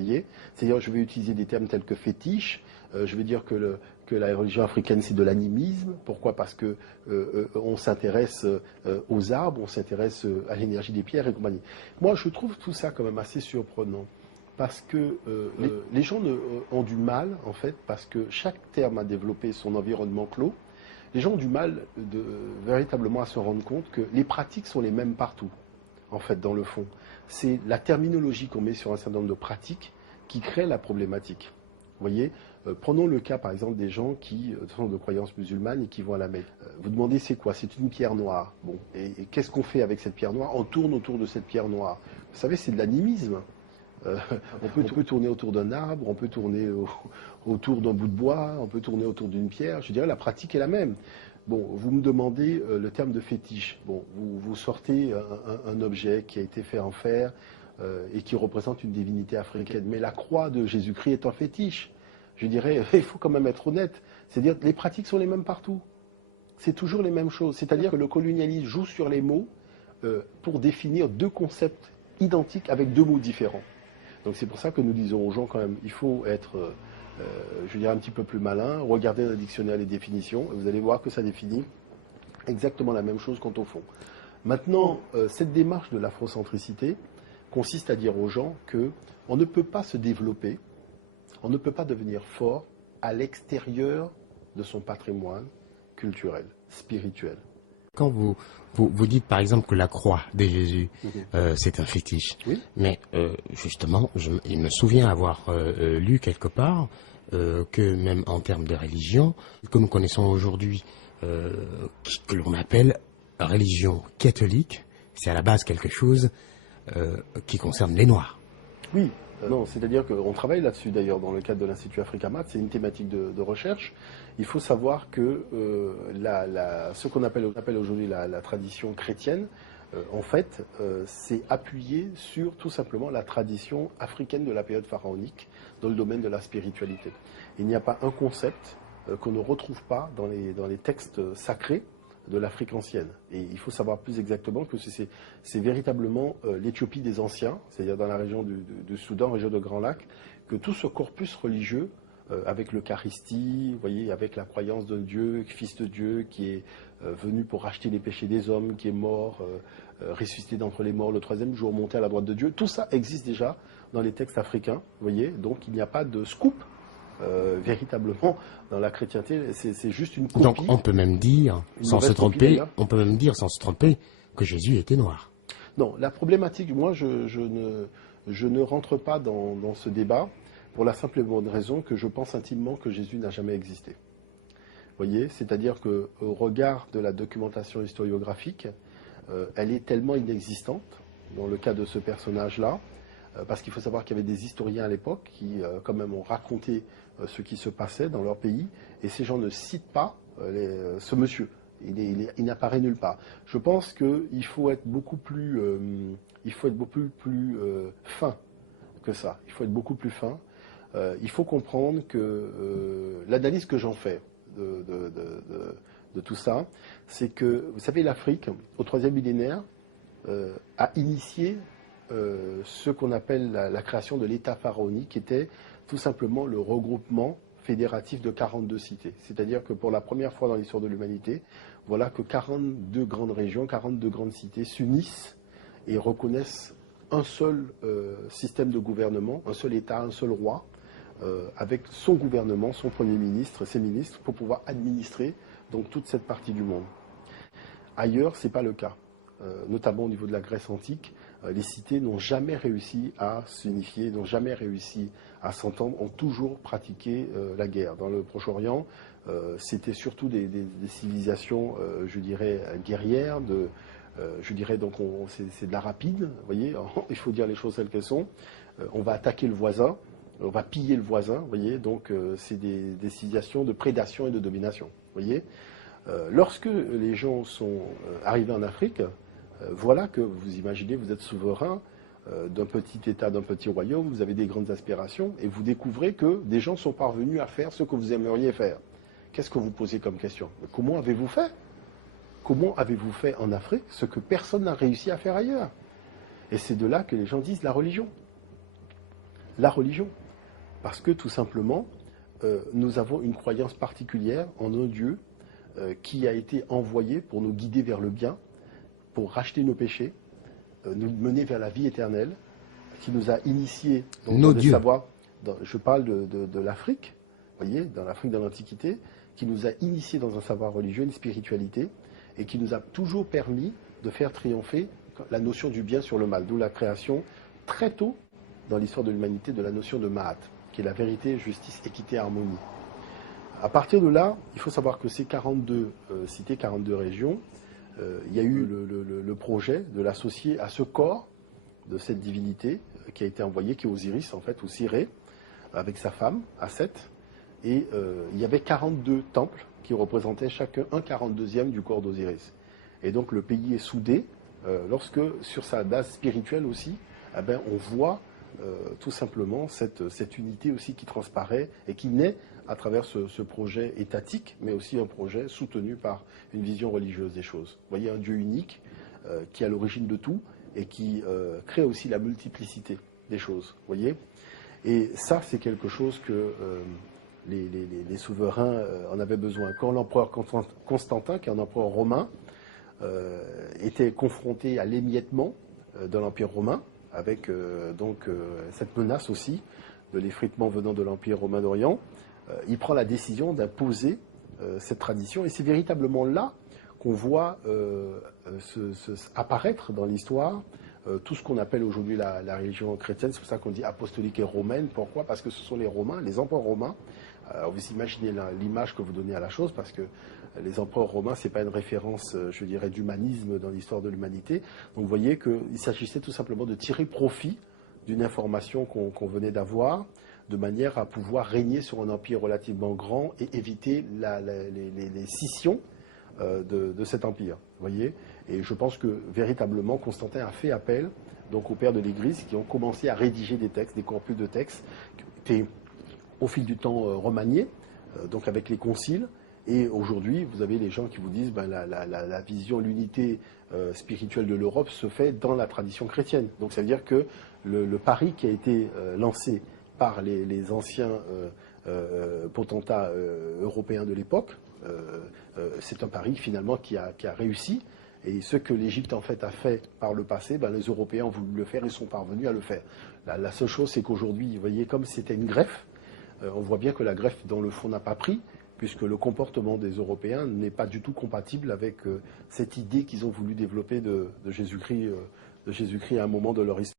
voyez. C'est-à-dire, je vais utiliser des termes tels que fétiche, je vais dire que la religion africaine, c'est de l'animisme. Pourquoi? Parce que on s'intéresse aux arbres, on s'intéresse à l'énergie des pierres et compagnie. Moi, je trouve tout ça quand même assez surprenant. Parce que les gens ont du mal, en fait, parce que chaque terme a développé son environnement clos. Les gens ont du mal véritablement à se rendre compte que les pratiques sont les mêmes partout, en fait, dans le fond. C'est la terminologie qu'on met sur un certain nombre de pratiques qui crée la problématique. Vous voyez, prenons le cas, par exemple, des gens qui sont de croyances musulmanes et qui vont à la Mecque. Vous demandez c'est quoi? C'est une pierre noire. Bon, et qu'est-ce qu'on fait avec cette pierre noire? On tourne autour de cette pierre noire. Vous savez, c'est de l'animisme. On peut tourner autour d'un arbre, on peut tourner autour d'un bout de bois, on peut tourner autour d'une pierre. Je dirais la pratique est la même. Bon, vous me demandez le terme de fétiche. Bon, vous sortez un objet qui a été fait en fer et qui représente une divinité africaine. Mais la croix de Jésus-Christ est un fétiche. Je dirais, il faut quand même être honnête. C'est-à-dire que les pratiques sont les mêmes partout. C'est toujours les mêmes choses. C'est-à-dire que le colonialisme joue sur les mots pour définir deux concepts identiques avec deux mots différents. Donc c'est pour ça que nous disons aux gens quand même, il faut être, je dirais, un petit peu plus malin, regardez dans le dictionnaire les définitions, et vous allez voir que ça définit exactement la même chose quant au fond. Maintenant, cette démarche de l'afrocentricité consiste à dire aux gens qu'on ne peut pas se développer, on ne peut pas devenir fort à l'extérieur de son patrimoine culturel, spirituel. Quand vous dites par exemple que la croix de Jésus, c'est un fétiche, Oui. mais justement, il me souviens avoir lu quelque part que même en termes de religion, que nous connaissons aujourd'hui, que l'on appelle religion catholique, c'est à la base quelque chose qui concerne les Noirs. Oui. Non, c'est-à-dire qu'on travaille là-dessus d'ailleurs dans le cadre de l'Institut Africamat, c'est une thématique de recherche. Il faut savoir que ce qu'on appelle aujourd'hui la tradition chrétienne, en fait, c'est appuyé sur tout simplement la tradition africaine de la période pharaonique dans le domaine de la spiritualité. Il n'y a pas un concept qu'on ne retrouve pas dans les textes sacrés de l'Afrique ancienne. Et il faut savoir plus exactement que c'est véritablement l'Éthiopie des anciens, c'est-à-dire dans la région du Soudan, région de Grand Lac, que tout ce corpus religieux, avec l'Eucharistie, vous voyez, avec la croyance d'un Dieu, Fils de Dieu, qui est venu pour racheter les péchés des hommes, qui est mort, ressuscité d'entre les morts le troisième jour, monté à la droite de Dieu, tout ça existe déjà dans les textes africains, vous voyez, donc il n'y a pas de scoop. Véritablement dans la chrétienté, c'est juste une copie. Donc on peut même dire, sans se tromper, que Jésus était noir. Non, la problématique, moi je ne rentre pas dans ce débat pour la simple et bonne raison que je pense intimement que Jésus n'a jamais existé. Vous voyez, c'est-à-dire qu'au regard de la documentation historiographique, elle est tellement inexistante dans le cas de ce personnage-là, parce qu'il faut savoir qu'il y avait des historiens à l'époque qui, quand même, ont raconté ce qui se passait dans leur pays, et ces gens ne citent pas ce monsieur. Il n'apparaît nulle part. Je pense qu'il faut être beaucoup plus, fin que ça. Il faut être beaucoup plus fin. Il faut comprendre que l'analyse que j'en fais de tout ça, c'est que, vous savez, l'Afrique, au 3e millénaire, a initié ce qu'on appelle la création de l'État pharaonique, qui était tout simplement le regroupement fédératif de 42 cités. C'est-à-dire que pour la première fois dans l'histoire de l'humanité, voilà que 42 grandes régions, 42 grandes cités s'unissent et reconnaissent un seul système de gouvernement, un seul État, un seul roi, avec son gouvernement, son Premier ministre, ses ministres, pour pouvoir administrer donc toute cette partie du monde. Ailleurs, ce n'est pas le cas. Notamment au niveau de la Grèce antique, les cités n'ont jamais réussi à s'unifier, n'ont jamais réussi à s'entendre, ont toujours pratiqué la guerre. Dans le Proche-Orient, c'était surtout des civilisations, je dirais, guerrières, je dirais donc c'est de la rapide, vous voyez, il faut dire les choses telles qu'elles sont. On va attaquer le voisin, on va piller le voisin, vous voyez, donc c'est des civilisations de prédation et de domination, vous voyez. Lorsque les gens sont arrivés en Afrique, voilà que vous imaginez, vous êtes souverain d'un petit État, d'un petit royaume, vous avez des grandes aspirations, et vous découvrez que des gens sont parvenus à faire ce que vous aimeriez faire. Qu'est-ce que vous posez comme question? Comment avez-vous fait? Comment avez-vous fait en Afrique ce que personne n'a réussi à faire ailleurs? Et c'est de là que les gens disent la religion. La religion. Parce que tout simplement, nous avons une croyance particulière en un Dieu qui a été envoyé pour nous guider vers le bien, pour racheter nos péchés, nous mener vers la vie éternelle, qui nous a initiés dans des savoirs. Je parle de l'Afrique, voyez, dans l'Afrique de l'Antiquité, qui nous a initiés dans un savoir religieux, une spiritualité, et qui nous a toujours permis de faire triompher la notion du bien sur le mal, d'où la création très tôt dans l'histoire de l'humanité de la notion de Ma'at, qui est la vérité, justice, équité, harmonie. À partir de là, il faut savoir que ces 42 cités, 42 régions, il y a eu le projet de l'associer à ce corps de cette divinité qui a été envoyé, qui est Osiris en fait, ou Siré, avec sa femme, Aset, et il y avait 42 temples qui représentaient chacun un 42e du corps d'Osiris. Et donc le pays est soudé lorsque, sur sa base spirituelle aussi, eh ben, on voit tout simplement cette unité aussi qui transparaît et qui naît à travers ce projet étatique, mais aussi un projet soutenu par une vision religieuse des choses. Vous voyez, un Dieu unique qui est à l'origine de tout et qui crée aussi la multiplicité des choses. Vous voyez ? Et ça, c'est quelque chose que les souverains en avaient besoin. Quand l'empereur Constantin, qui est un empereur romain, était confronté à l'émiettement de l'Empire romain, avec cette menace aussi de l'effritement venant de l'Empire romain d'Orient, il prend la décision d'imposer cette tradition. Et c'est véritablement là qu'on voit apparaître dans l'histoire tout ce qu'on appelle aujourd'hui la religion chrétienne. C'est pour ça qu'on dit apostolique et romaine. Pourquoi ? Parce que ce sont les Romains, les empereurs romains. Alors vous imaginez l'image que vous donnez à la chose, parce que les empereurs romains, ce n'est pas une référence, je dirais, d'humanisme dans l'histoire de l'humanité. Donc vous voyez qu'il s'agissait tout simplement de tirer profit d'une information qu'on venait d'avoir, de manière à pouvoir régner sur un empire relativement grand et éviter les scissions de cet empire. Vous voyez ? Et je pense que véritablement, Constantin a fait appel donc aux pères de l'Église qui ont commencé à rédiger des textes, des corpus de textes, qui ont été au fil du temps remaniés, donc avec les conciles. Et aujourd'hui, vous avez les gens qui vous disent la vision, l'unité spirituelle de l'Europe se fait dans la tradition chrétienne. Donc ça veut dire que le pari qui a été lancé par les anciens potentats européens de l'époque, c'est un pari finalement qui a réussi. Et ce que l'Égypte en fait a fait par le passé, les Européens ont voulu le faire et sont parvenus à le faire. La seule chose, c'est qu'aujourd'hui, vous voyez, comme c'était une greffe, on voit bien que la greffe dans le fond n'a pas pris, puisque le comportement des Européens n'est pas du tout compatible avec cette idée qu'ils ont voulu développer de Jésus-Christ à un moment de leur histoire.